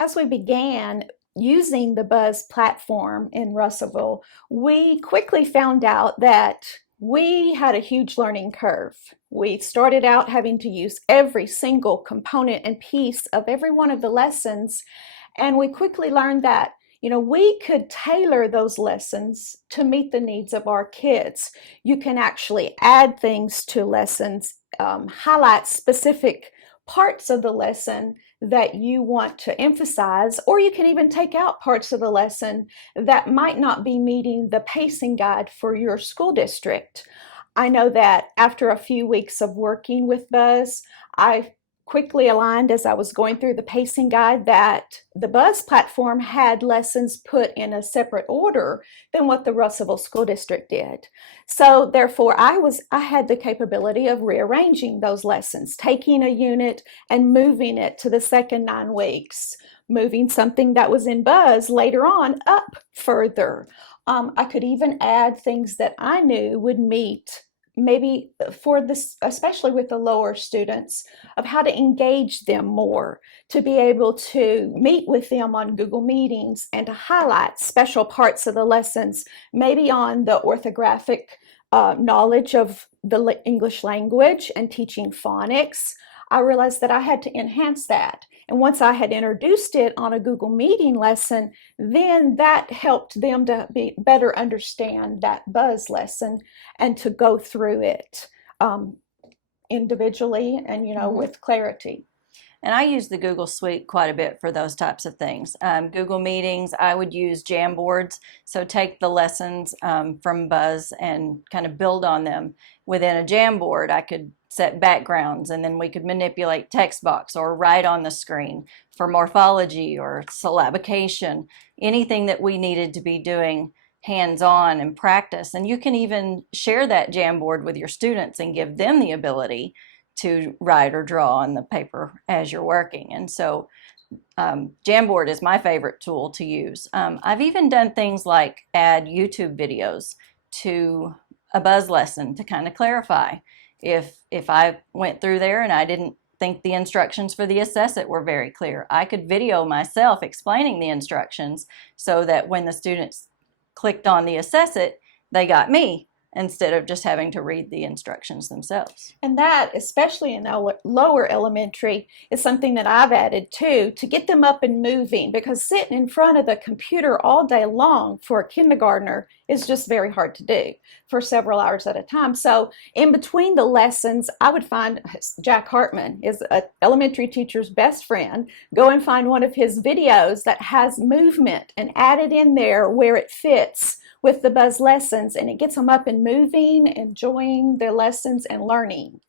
As we began using the Buzz platform in Russellville, we quickly found out that we had a huge learning curve. We started out having to use every single component and piece of every one of the lessons, and we quickly learned that we could tailor those lessons to meet the needs of our kids. You can actually add things to lessons, highlight specific parts of the lesson that you want to emphasize, or you can even take out parts of the lesson that might not be meeting the pacing guide for your school district. I know that after a few weeks of working with Buzz, I quickly aligned as I was going through the pacing guide that the Buzz platform had lessons put in a separate order than what the Russellville School District did. So therefore, I had the capability of rearranging those lessons, taking a unit and moving it to the second 9 weeks, moving something that was in Buzz later on up further. I could even add things that I knew would meet maybe for this, especially with the lower students, of how to engage them more, to be able to meet with them on Google Meetings and to highlight special parts of the lessons, maybe on the orthographic knowledge of the English language and teaching phonics. I realized that I had to enhance that. And once I had introduced it on a Google Meeting lesson, then that helped them to better understand that Buzz lesson and to go through it individually and, with clarity. And I use the Google Suite quite a bit for those types of things. Google Meetings, I would use Jamboards. So take the lessons from Buzz and kind of build on them. Within a Jamboard, I could set backgrounds, and then we could manipulate text box or write on the screen for morphology or syllabication, anything that we needed to be doing hands-on and practice. And you can even share that Jamboard with your students and give them the ability to write or draw on the paper as you're working. And so Jamboard is my favorite tool to use. I've even done things like add YouTube videos to a Buzz lesson to kind of clarify. If I went through there and I didn't think the instructions for the Assess It were very clear, I could video myself explaining the instructions so that when the students clicked on the Assess It, they got me instead of just having to read the instructions themselves. And that, especially in lower elementary, is something that I've added too, to get them up and moving, because sitting in front of the computer all day long for a kindergartner is just very hard to do for several hours at a time. So in between the lessons, I would find Jack Hartman is an elementary teacher's best friend. Go and find one of his videos that has movement and add it in there where it fits with the Buzz lessons, and it gets them up and moving, enjoying their lessons and learning.